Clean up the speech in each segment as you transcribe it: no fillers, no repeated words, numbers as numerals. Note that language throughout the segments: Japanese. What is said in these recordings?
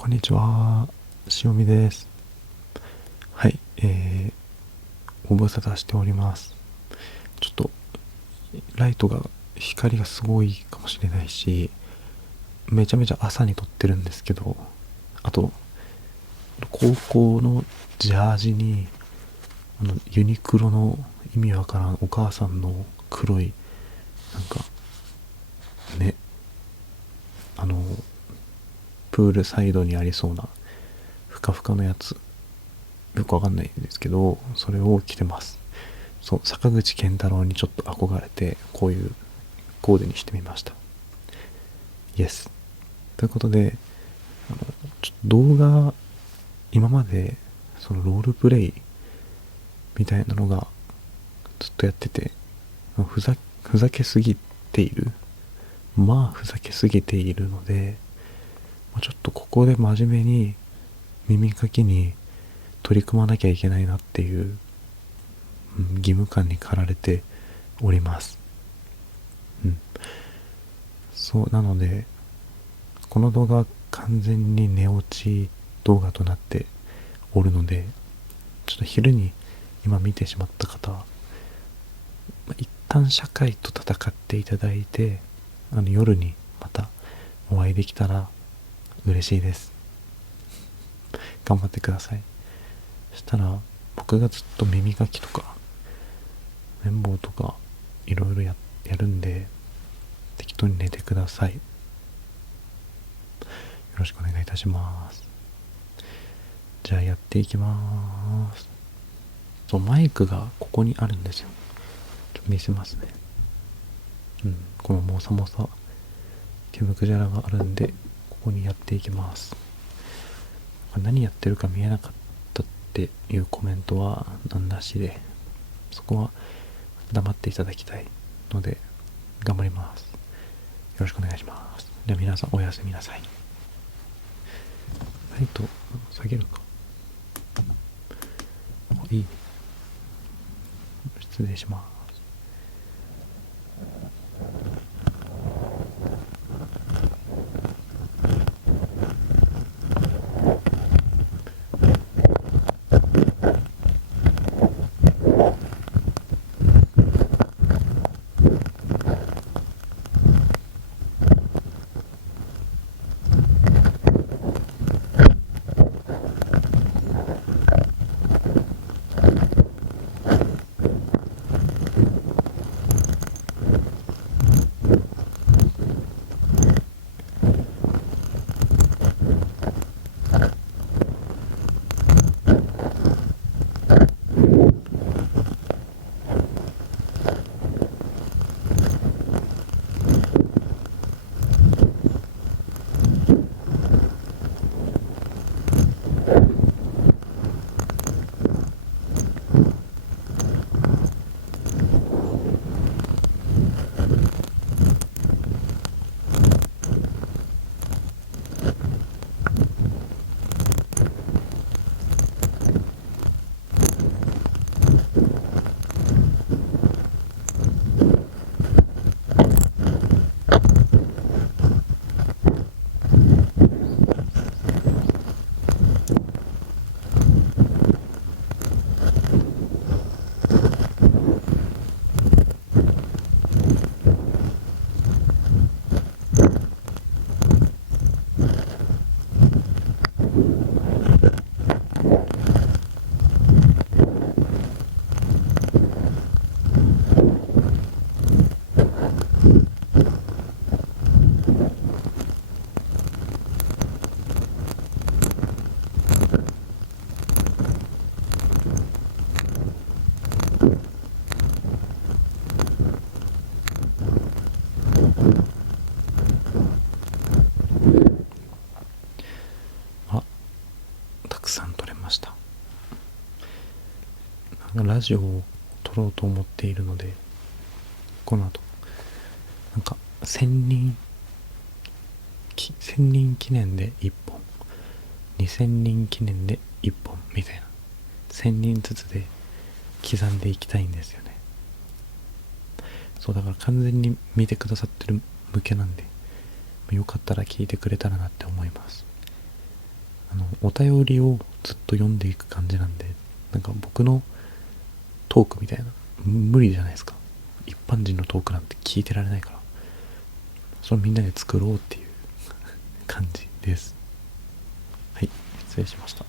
こんにちは、塩見です。はい、ご無沙汰しております。ちょっと、光がすごいかもしれないし、めちゃめちゃ朝に撮ってるんですけど、あと、高校のジャージに、ユニクロの意味わからんお母さんの黒い、なんか、ね、あの、プールサイドにありそうな、ふかふかのやつ、よくわかんないんですけど、それを着てます。そう、坂口健太郎にちょっと憧れて、こういうコーデにしてみました。イエス。ということで、ちょっと動画、今まで、そのロールプレイみたいなのがずっとやってて、ふざけすぎている。ふざけすぎているので、ちょっとここで真面目に耳かきに取り組まなきゃいけないなっていう、義務感に駆られております。うん。そう、なので、この動画は完全に寝落ち動画となっておるので、ちょっと昼に今見てしまった方は、一旦社会と戦っていただいて、夜にまたお会いできたら嬉しいです。頑張ってください。そしたら、僕がずっと耳かきとか綿棒とかいろいろやるんで、適当に寝てください。よろしくお願いいたします。じゃあやっていきます。そう、マイクがここにあるんですよ。見せますね。このモサモサ毛むくじゃらがあるんで、ここにやっていきます。何やってるか見えなかったっていうコメントはなんなしで、そこは黙っていただきたいので頑張ります。よろしくお願いします。では皆さんおやすみなさい。ライト下げるか。いい。失礼します。たくさん撮れました。ラジオを撮ろうと思っているので、この後1000人記念で1本、2000人記念で1本みたいな、1000人ずつで刻んでいきたいんですよね。そう、だから完全に見てくださってる向けなんで、よかったら聞いてくれたらなって思います。お便りをずっと読んでいく感じなんで、なんか僕のトークみたいな無理じゃないですか。一般人のトークなんて聞いてられないから、それみんなで作ろうっていう感じです。はい、失礼しました。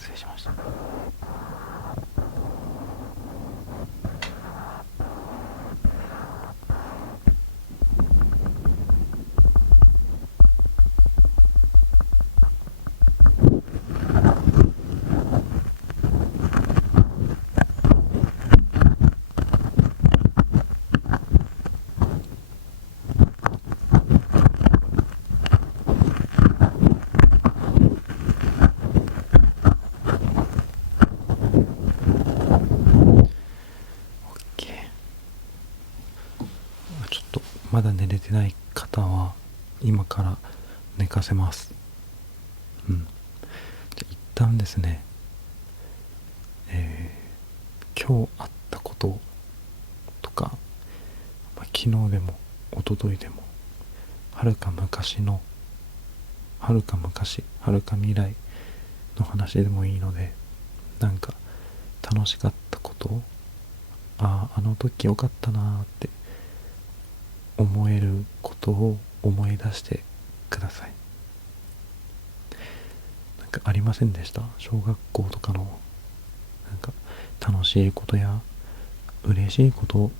失礼しました。ちょっとまだ寝れてない方は今から寝かせます。じゃ一旦ですね、今日あったこととか、昨日でも一昨日でも、はるか昔、はるか未来の話でもいいので、なんか楽しかったこと、あの時よかったなーって思えることを思い出してください。なんかありませんでした？小学校とかのなんか楽しいことや嬉しいことを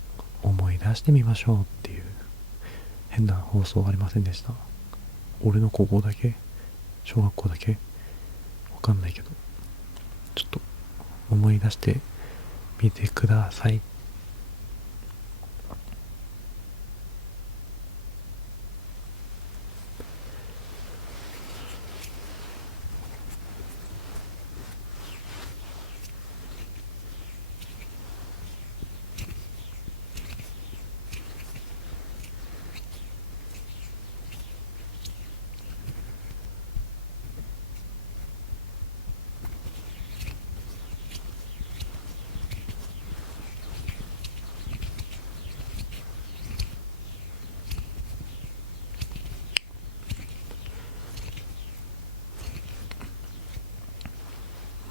思い出してみましょうっていう変な放送ありませんでした？俺の高校だけ？小学校だけ？わかんないけど、ちょっと思い出してみてください。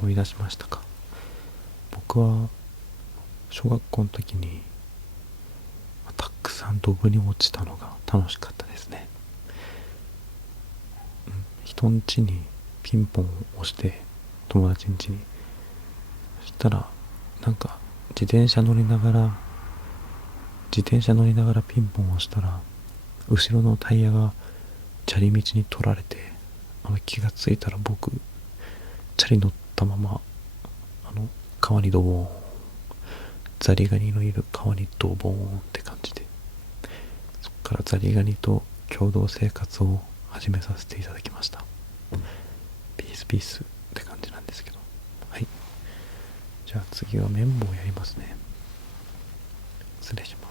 思い出しましたか？僕は小学校の時にたくさんドブに落ちたのが楽しかったですね。人ん家にピンポンを押して、友達ん家に、そしたらなんか自転車乗りながらピンポンを押したら、後ろのタイヤが砂利道に取られて、気がついたら僕チャリ乗ったまま川にドボーン、ザリガニのいる川にドボーンって感じで、そこからザリガニと共同生活を始めさせていただきました。ピースピースって感じなんですけど、はい。じゃあ次は綿棒をやりますね。失礼します。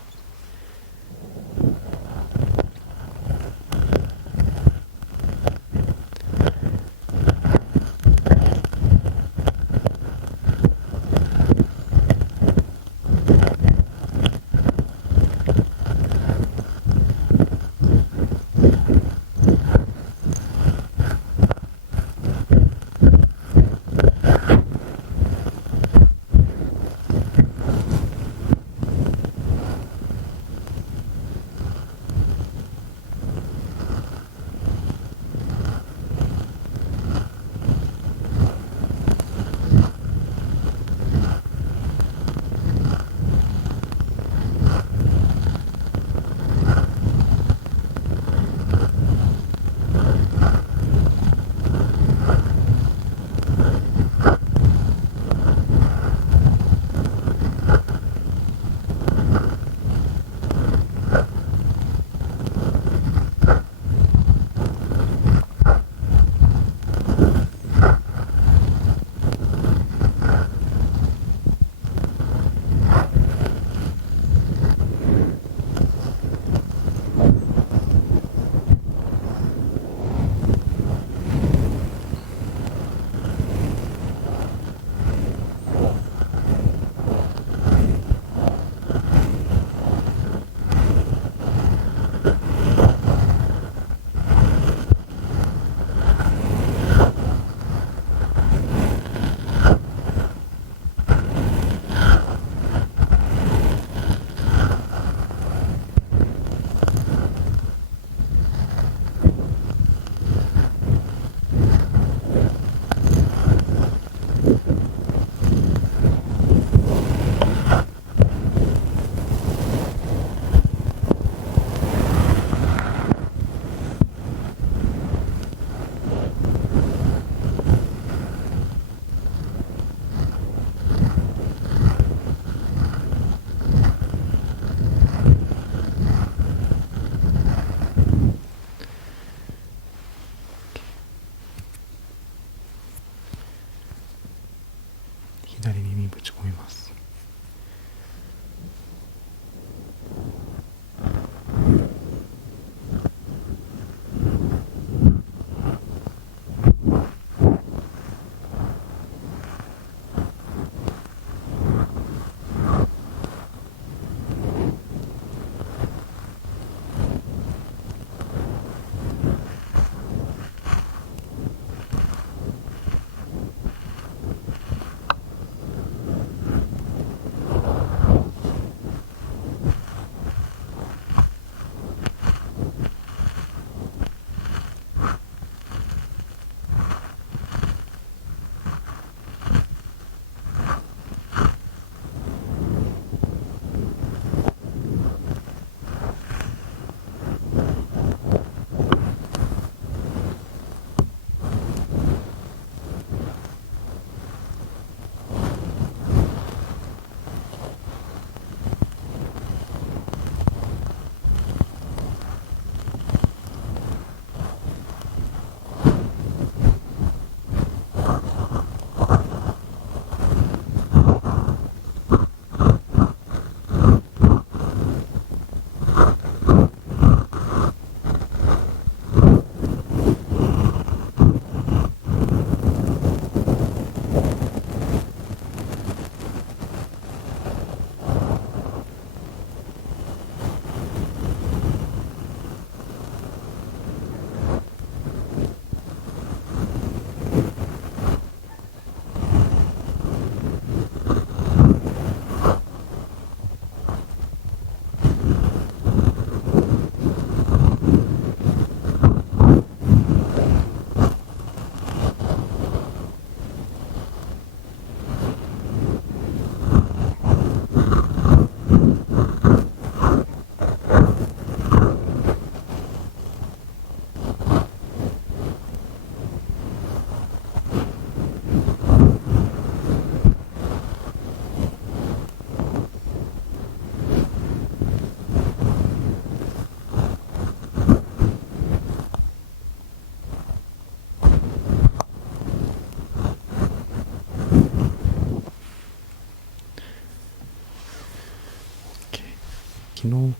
昨日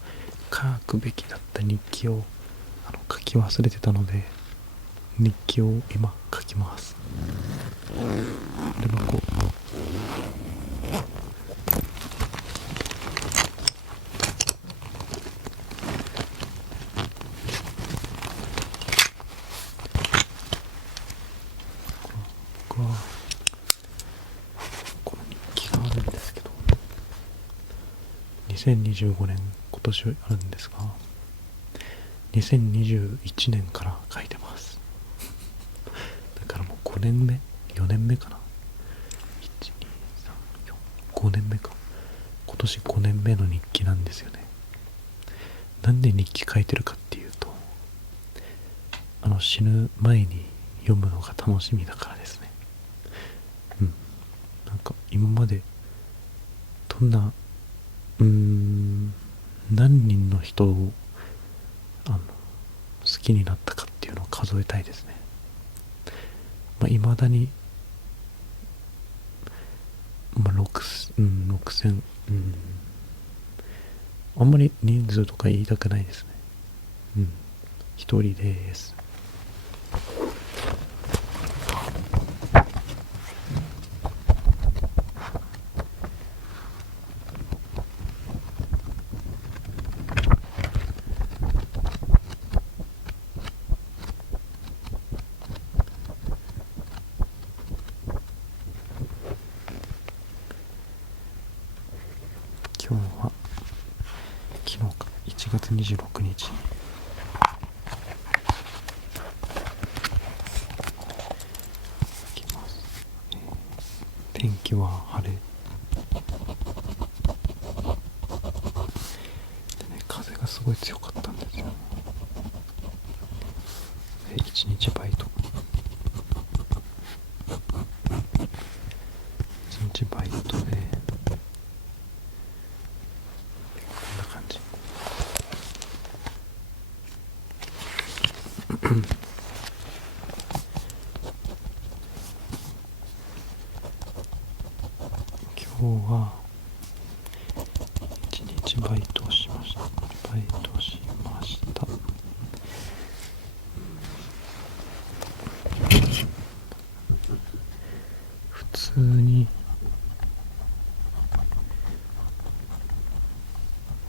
書くべきだった日記を書き忘れてたので、日記を今書きます。でもこう僕はこの日記があるんですけど、2025年今年あるんですが、2021年から書いてます。だからもう5年目4年目かな、12345年目か、今年5年目の日記なんですよね。なんで日記書いてるかっていうと、死ぬ前に読むのが楽しみだからですね。なんか今までどんな何人の人を好きになったかっていうのを数えたいですね。未だに、6000、あんまり人数とか言いたくないですね。一人です。今日は昨日か1月26日、いきます。天気は晴れでね、風がすごい強かったんですよ。で1日バイト、1日バイトでこんな感じ。今日は1日バイトをしました。普通に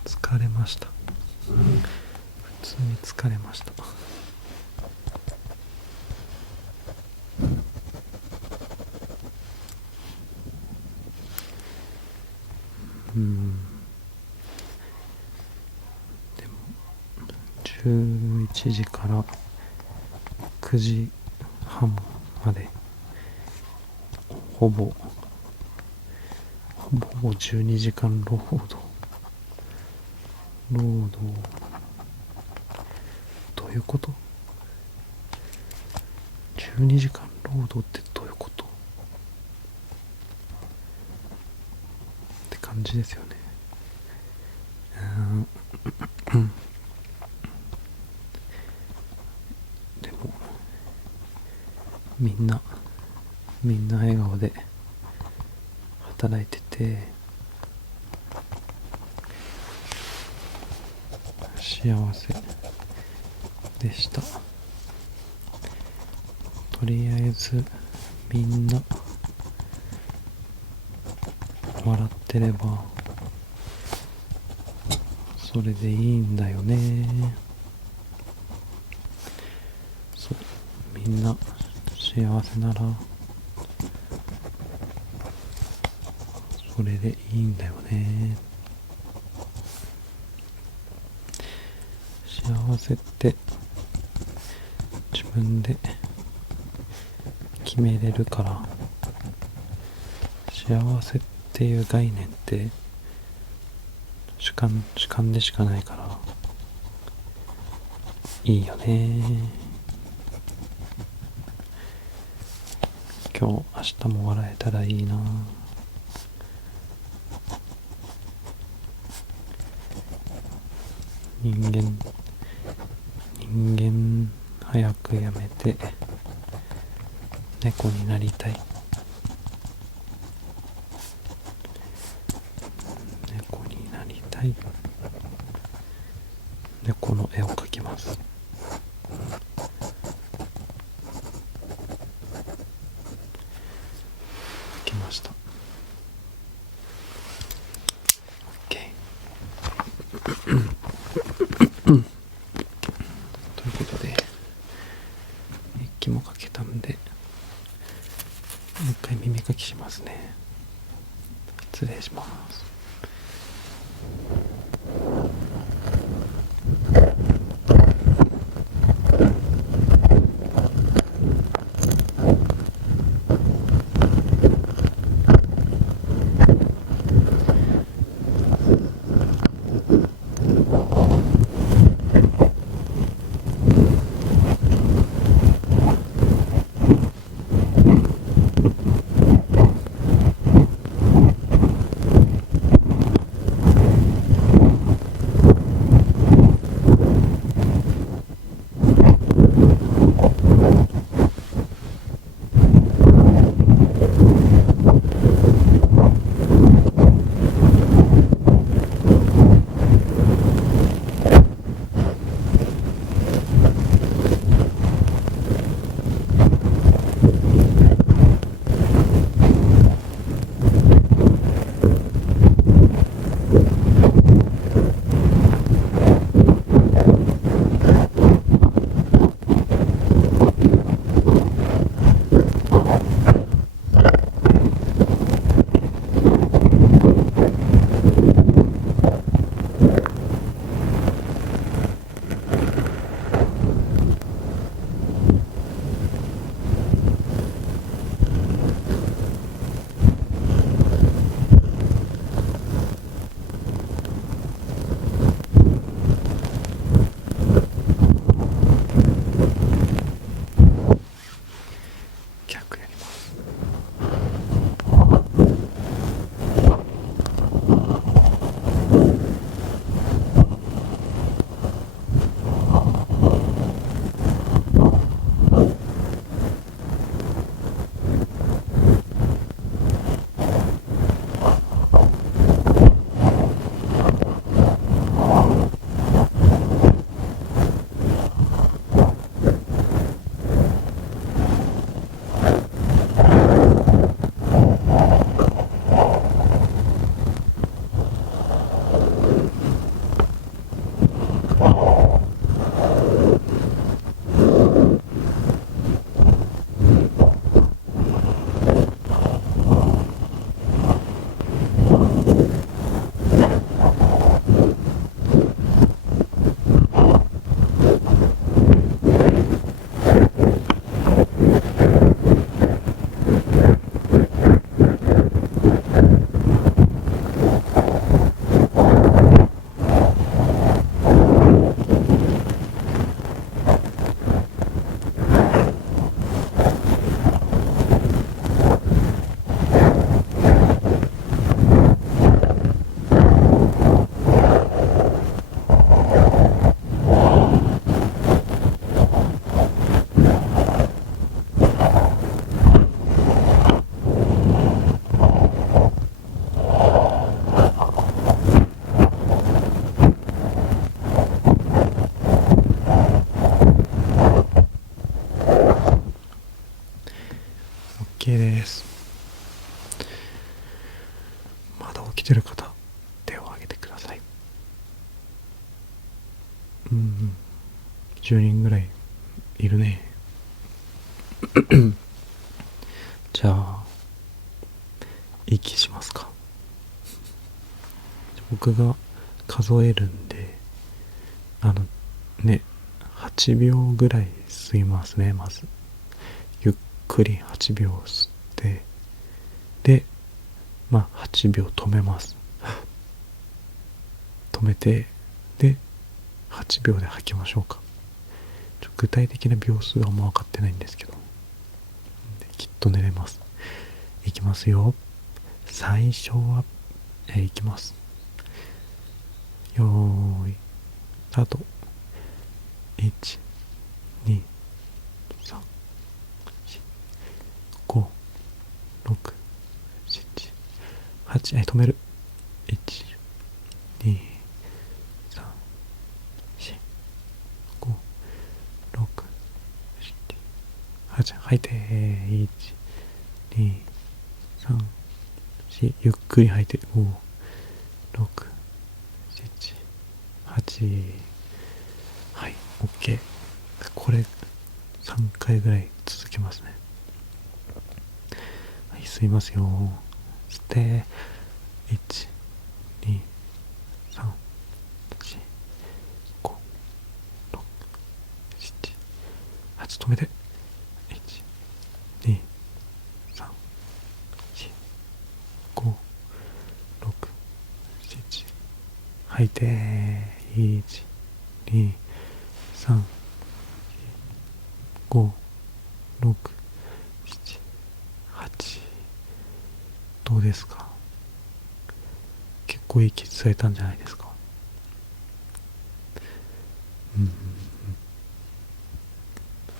疲れました。普通に疲れました。でも11時から9時半までほぼ12時間労働どういうこと？ 12 時間労働ってどういうことって感じですよね。でもみんな笑顔で働いてて幸せでした。とりあえずみんな笑ってればそれでいいんだよね。そう、みんな幸せならそれでいいんだよね。幸せって自分で決めれるから、幸せっていう概念って主観でしかないからいいよね。今日明日も笑えたらいいな。人間早くやめて猫になりたい。猫になりたい。猫の絵を描きます。描きました。 OK ということで日記も描けたんで、もう一回耳かきしますね。失礼します。逆やります。OK です。まだ起きてる方、手を挙げてください。10人ぐらいいるね。じゃあ息しますか。僕が数えるんで、8秒ぐらい吸いますね。まずゆっくり8秒吸って、で8秒止めます。止めて、で8秒で吐きましょうか。具体的な秒数はもう分かってないんですけど、きっと寝れます。いきますよ。最初は、いきます。よーいスタート。1、2、3、4、5、6、7、8、止める。1、2、3、4、ち吐いて、1、2、3、4、ゆっくり吐いて、5、6、7、8、はい、OK。これ3回ぐらい続けますね。はい、吸いますよ。吸って、1、2、3、4、5、6、7、8、止めて、1、2、3、4、5、6、7、吐いて、1、2、3、5、6、7、8。どうですか？結構息吸えたんじゃないですか？うん。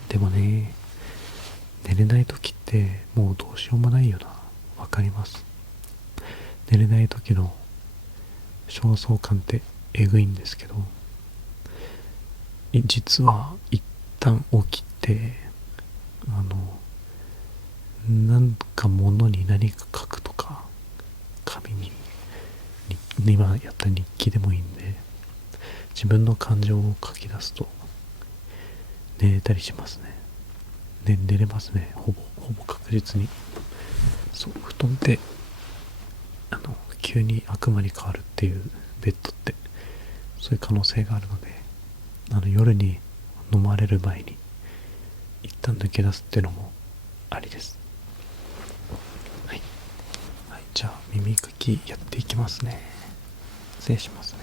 でもね、寝れない時ってもうどうしようもないよな。わかります。寝れない時の焦燥感ってえぐいんですけど、実は一旦起きて、なんか物に何か書くとか、紙に、今やった日記でもいいんで、自分の感情を書き出すと寝れたりしますね。寝れますね。ほぼ確実に。そう、布団って急に悪魔に変わるっていうベッドってそういう可能性があるので、夜に飲まれる前に一旦抜け出すっていうのもありです。はい、はい、じゃあ耳かきやっていきますね。失礼しますね。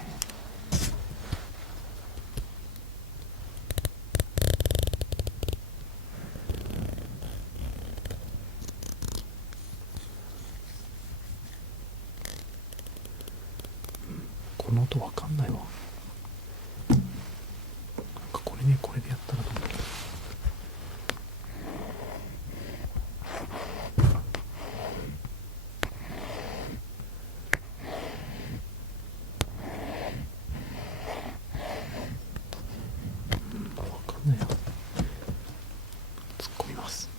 この音わかんないわ。なんかこれでやったらどうなる？わかんないな。突っ込みます。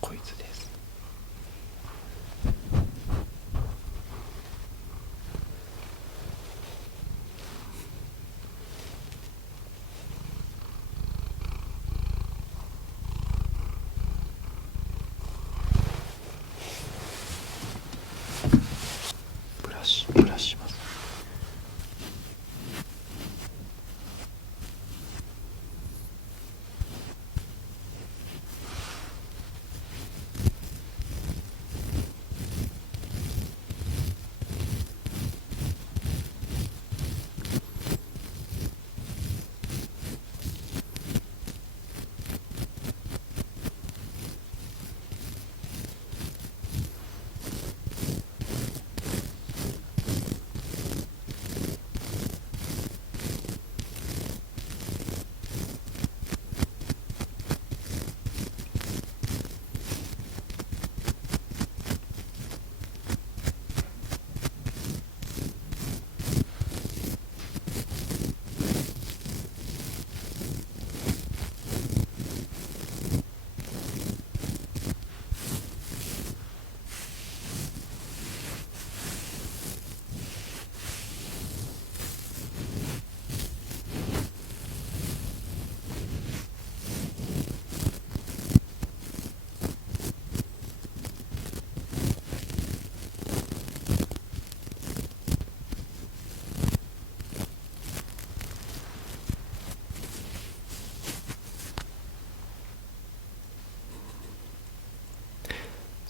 こいつです。ブラシします。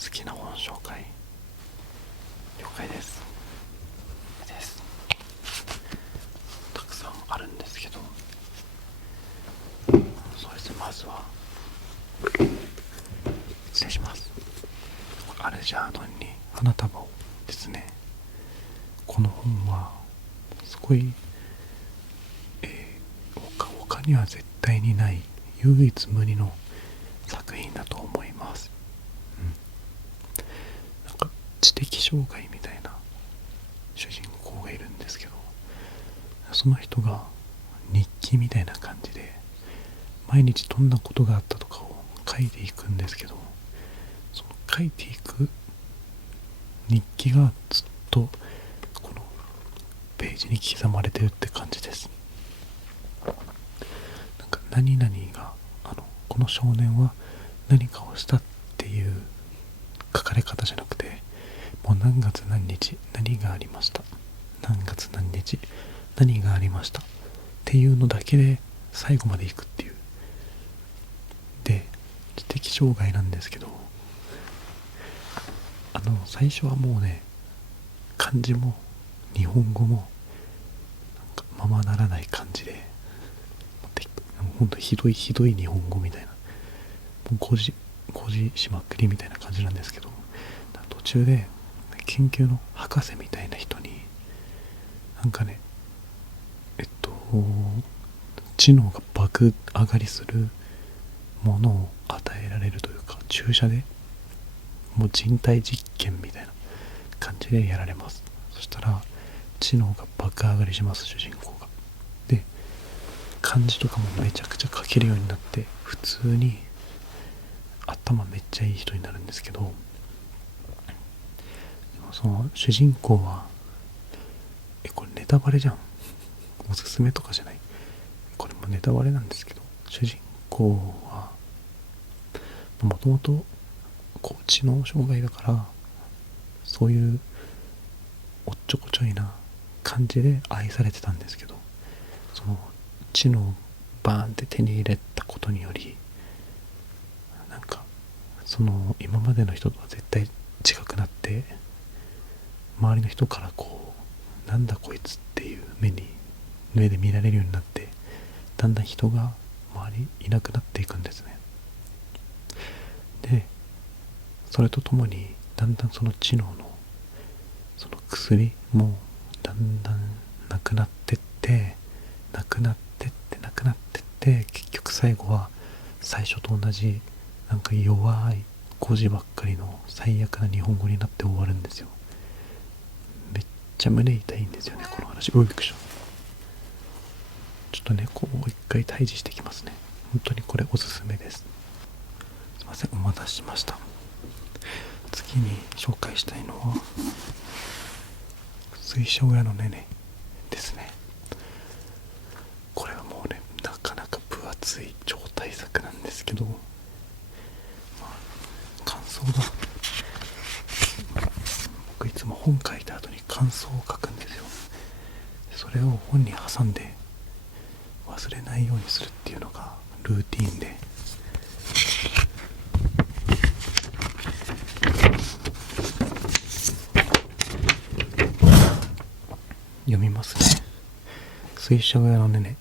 好きな本紹介了解です。たくさんあるんですけど、そうですね、まずは失礼します。アルジャーノンに花束をですね。この本はすごい、他には絶対にない唯一無二の作品だと思います。なんか知的障害みたいな主人公がいるんですけど、その人が日記みたいな感じで毎日どんなことがあったとかを書いていくんですけど、その書いていく日記がずっとこのページに刻まれてるって感じです。なんか何々がこの少年は何かをしたっていう書かれ方じゃなくて、もう何月何日何がありました、何月何日何がありましたっていうのだけで最後までいくっていう。で、知的障害なんですけど、最初はもうね、漢字も日本語もなんかままならない感じで、ほんとひどい日本語みたいな、もう誤字しまくりみたいな感じなんですけど、途中で研究の博士みたいな人になんかね、知能が爆上がりするものを与えられるというか、注射でもう人体実験みたいな感じでやられます。そしたら知能が爆上がりします、主人公が。で、漢字とかもめちゃくちゃ書けるようになって、普通に頭めっちゃいい人になるんですけど、でもその主人公はこれネタバレじゃん、おすすめとかじゃない、これもネタバレなんですけど、主人公はもともと知能障害だから、そういうおっちょこちょいな感じで愛されてたんですけど、その知能をバーンって手に入れたことにより、なんかその今までの人とは絶対違くなって、周りの人からなんだこいつっていう目で見られるようになって、だんだん人が周りいなくなっていくんですね。で、それとともにだんだんその知能のその薬もだんだんなくなってってなくなってってなくなってって、結局最後は最初と同じなんか弱い誤字ばっかりの最悪な日本語になって終わるんですよ。めっちゃ胸痛いんですよね、この話。びっくりした。ちょっと猫を一回退治してきますね。本当にこれおすすめです。ません、お待たせしました。次に紹介したいのは水車小屋のねねですね。これはもうね、なかなか分厚い超大作なんですけど、感想が、僕いつも本書いた後に感想を書くんですよ。それを本に挟んで忘れないようにするっていうのがルーティーンで、読みますね。水車小屋のねね。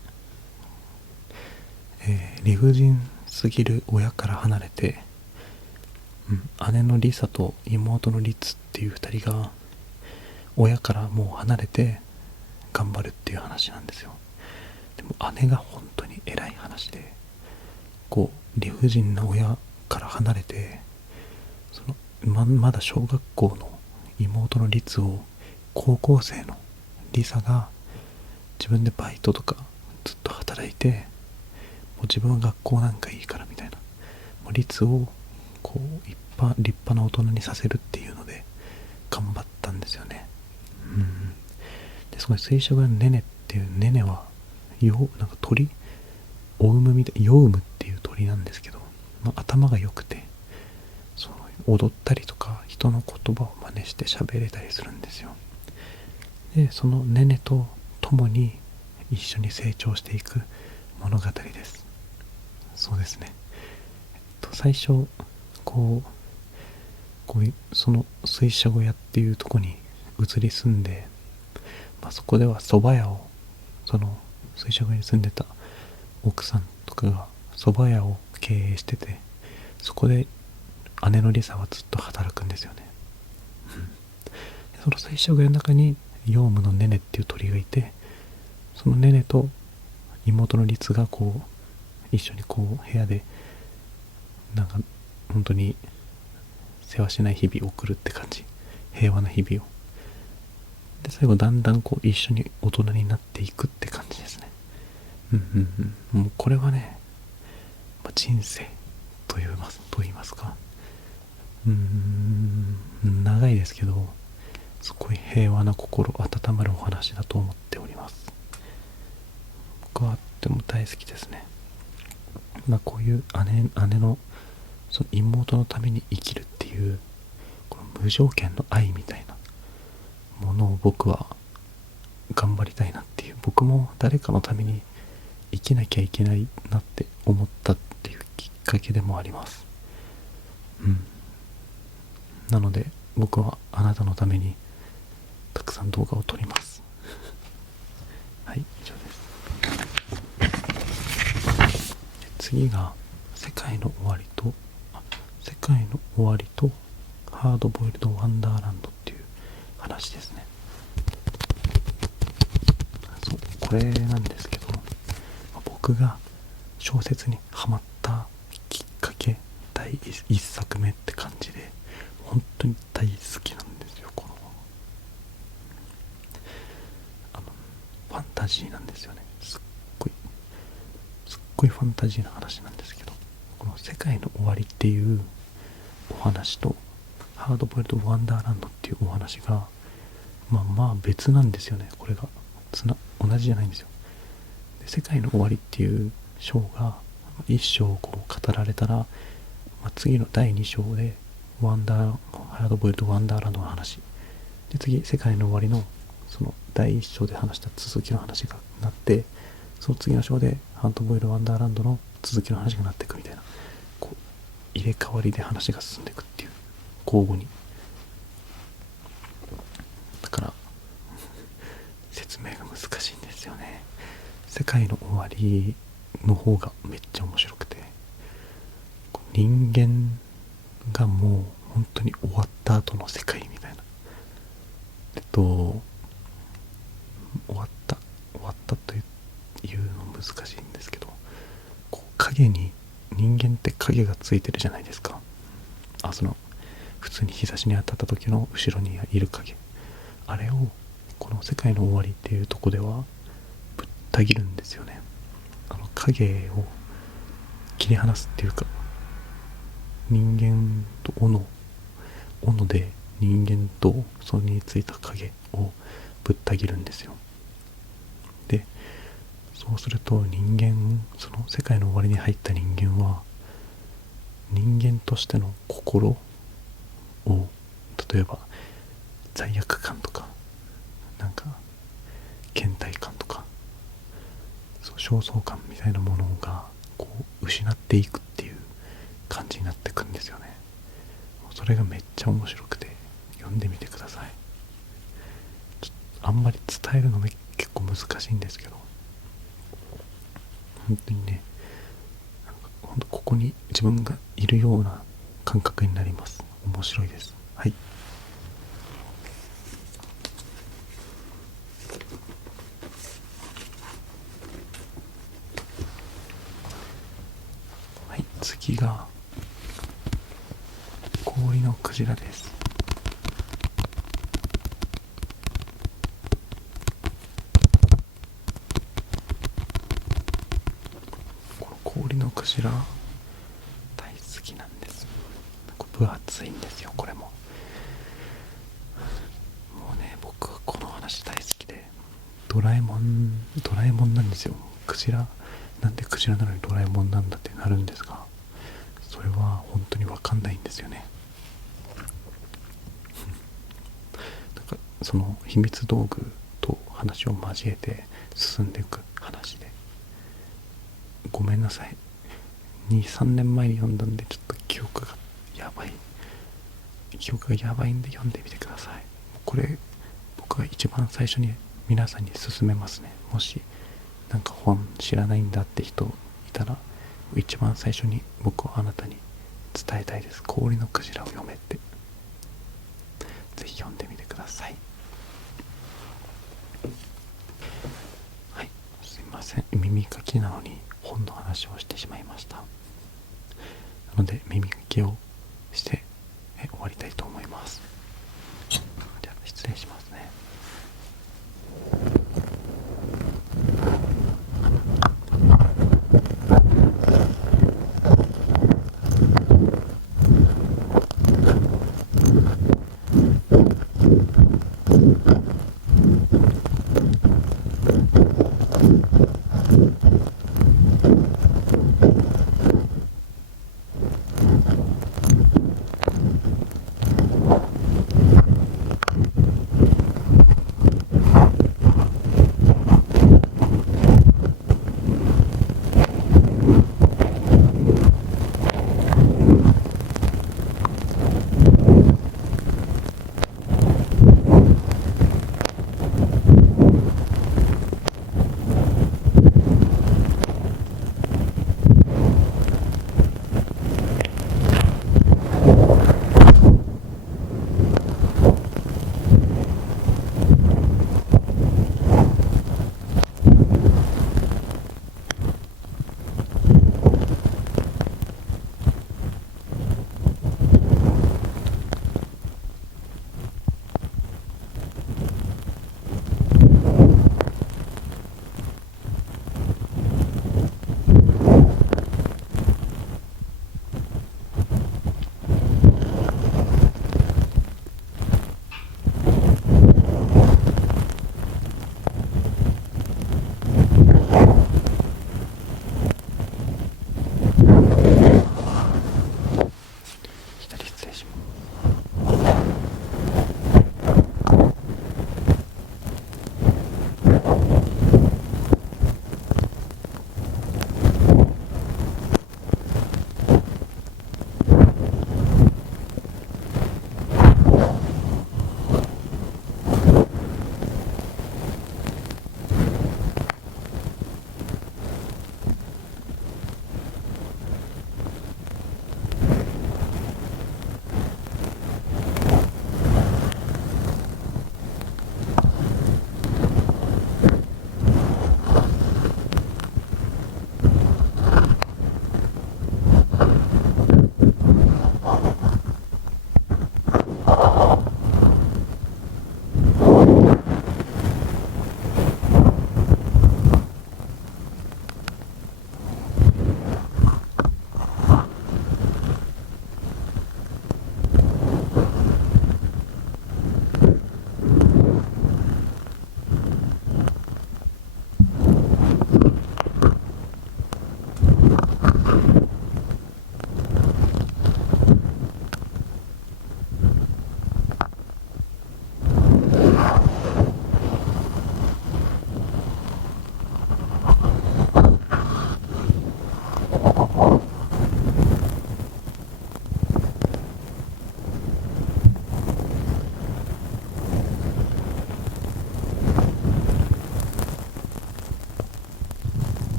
理不尽すぎる親から離れて、姉のリサと妹のリツっていう2人が親からもう離れて頑張るっていう話なんですよ。でも姉が本当に偉い話で、こう理不尽な親から離れて、その まだ小学校の妹のリツを高校生のリサが自分でバイトとかずっと働いて、もう自分は学校なんかいいからみたいな、もうリツをこう立派な大人にさせるっていうので頑張ったんですよね。で、その水車小屋のねねっていうねねはなんか鳥、オウムみたい、ヨウムっていう鳥なんですけど、頭が良くて、その踊ったりとか人の言葉を真似して喋れたりするんですよ。で、そのねねと共に一緒に成長していく物語です。そうですね。最初その水車小屋っていうとこに移り住んで、そこでは蕎麦屋を、その水車小屋に住んでた奥さんとかが蕎麦屋を経営してて、そこで姉のリサはずっと働くんですよね。その水車小屋の中にヨウムのネネっていう鳥がいて、そのネネと妹のリツが一緒に部屋でなんか本当に世話しない日々を送るって感じ。平和な日々を。で、最後だんだん一緒に大人になっていくって感じですね。もうこれはね、人生と言いますか、長いですけど、すごい平和な心温まるお話だと思っております。僕はとても大好きですね。こういう姉のその妹のために生きるっていうこの無条件の愛みたいなものを僕は頑張りたいなっていう、僕も誰かのために生きなきゃいけないなって思ったっていうきっかけでもあります。なので僕はあなたのためにたくさん動画を撮ります。はい、以上です。次が世界の終わりとハードボイルドワンダーランドっていう話ですね。これなんですけど、僕が小説にハマったきっかけ、第一作目って感じで本当に大好きなんですよ。ファンタジーなんですよね。すっごいファンタジーな話なんですけど、この世界の終わりっていうお話とハードボイルドワンダーランドっていうお話が別なんですよね。これが同じじゃないんですよ。で、世界の終わりっていう章が一章語られたら、次の第2章でハードボイルドワンダーランドの話で、次世界の終わりのその第1章で話した続きの話がなって、その次の章でハードボイルドワンダーランドの続きの話がなっていくみたいな、入れ替わりで話が進んでいくっていう、交互に。だから説明が難しいんですよね。世界の終わりの方がめっちゃ面白くて、人間がもう本当に終わった後の世界みたいな、終わったというの難しいんですけど、影に人間って影がついてるじゃないですか。普通に日差しに当たった時の後ろにいる影、あれをこの世界の終わりっていうとこではぶった切るんですよね。影を切り離すっていうか、人間と斧で人間とそれについた影をぶった切るんですよ。でそうするとその世界の終わりに入った人間は人間としての心を、例えば罪悪感とかなんか倦怠感とか焦燥感みたいなものがこう失っていくっていう感じになっていくんですよね。それがめっちゃ面白くて読んでみてください。あんまり伝えるのも結構難しいんですけど、本当にね、本当ここに自分がいるような感覚になります。面白いです。はい。はい、次が氷のクジラです。この氷のクジラ大好きなんです。分厚いんですよ。これももうね、僕はこの話大好きで、ドラえもんなんですよ。クジラなんでクジラなのにドラえもんなんだってなるんですが、それは本当に分かんないんですよね。なんかその秘密道具と話を交えて進んでいく話で、ごめんなさい、2、3年前に読んだんでちょっと記憶がやばいんで読んでみてください。これ僕が一番最初に皆さんに勧めますね。もしなんか本知らないんだって人いたら、一番最初に僕はあなたに伝えたいです。氷のクジラを読めって。ぜひ読んでみてください。はい、すいません、耳かきなのに本の話をしてしまいました。なので耳かきをして終わりたいと思います。じゃあ失礼しますね。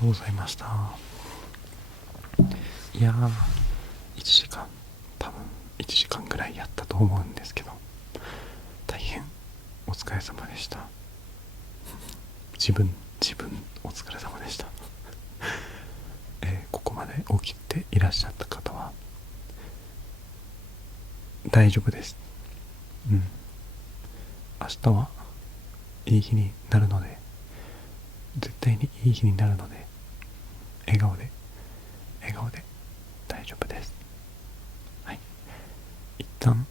とうございました。いやー、1時間、多分1時間ぐらいやったと思うんですけど、大変お疲れ様でした。自分お疲れ様でした。ここまで起きていらっしゃった方は大丈夫です。明日はいい日になるので、絶対にいい日になるので、笑顔で大丈夫です。はい。一旦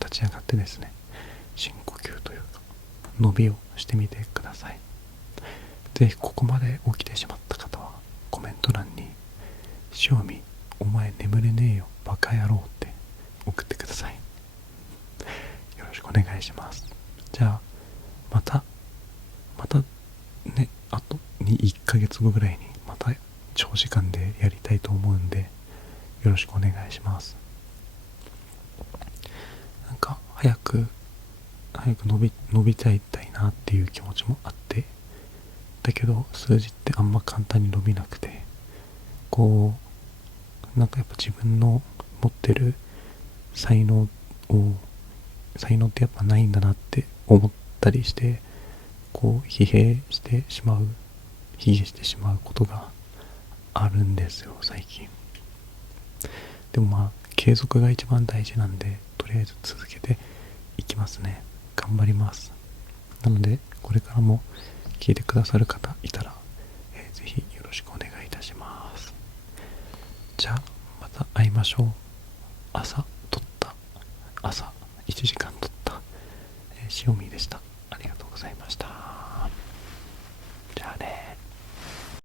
立ち上がってですね、深呼吸というか伸びをしてみてください。ぜひここまで起きてしまった方はコメント欄に塩見お前眠れねえよバカ野郎って送ってください。よろしくお願いします。じゃあまたね、あと1ヶ月後ぐらいにまた長時間でやりたいと思うんで、よろしくお願いします。なんか早く伸びちゃいたいなっていう気持ちもあって、だけど数字ってあんま簡単に伸びなくて、こうなんかやっぱ自分の持ってる才能ってやっぱないんだなって思ったりして、こう疲弊してしまうことがあるんですよ最近。でもまあ継続が一番大事なんで、とりあえず続けていきますね。頑張ります。なのでこれからも聞いてくださる方いたら、ぜひよろしくお願いいたします。じゃあまた会いましょう。朝1時間撮った、塩見でした。ありがとうございました。